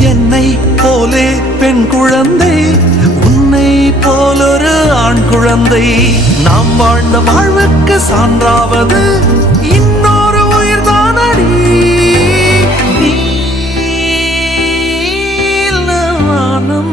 என்னை போலே பெண் குழந்தை, உன்னை போலொரு ஆண் குழந்தை. நாம் வாழ்ந்த வாழ்வுக்கு சான்றாவது இன்னொரு உயிர்தானடி. நீலவானம்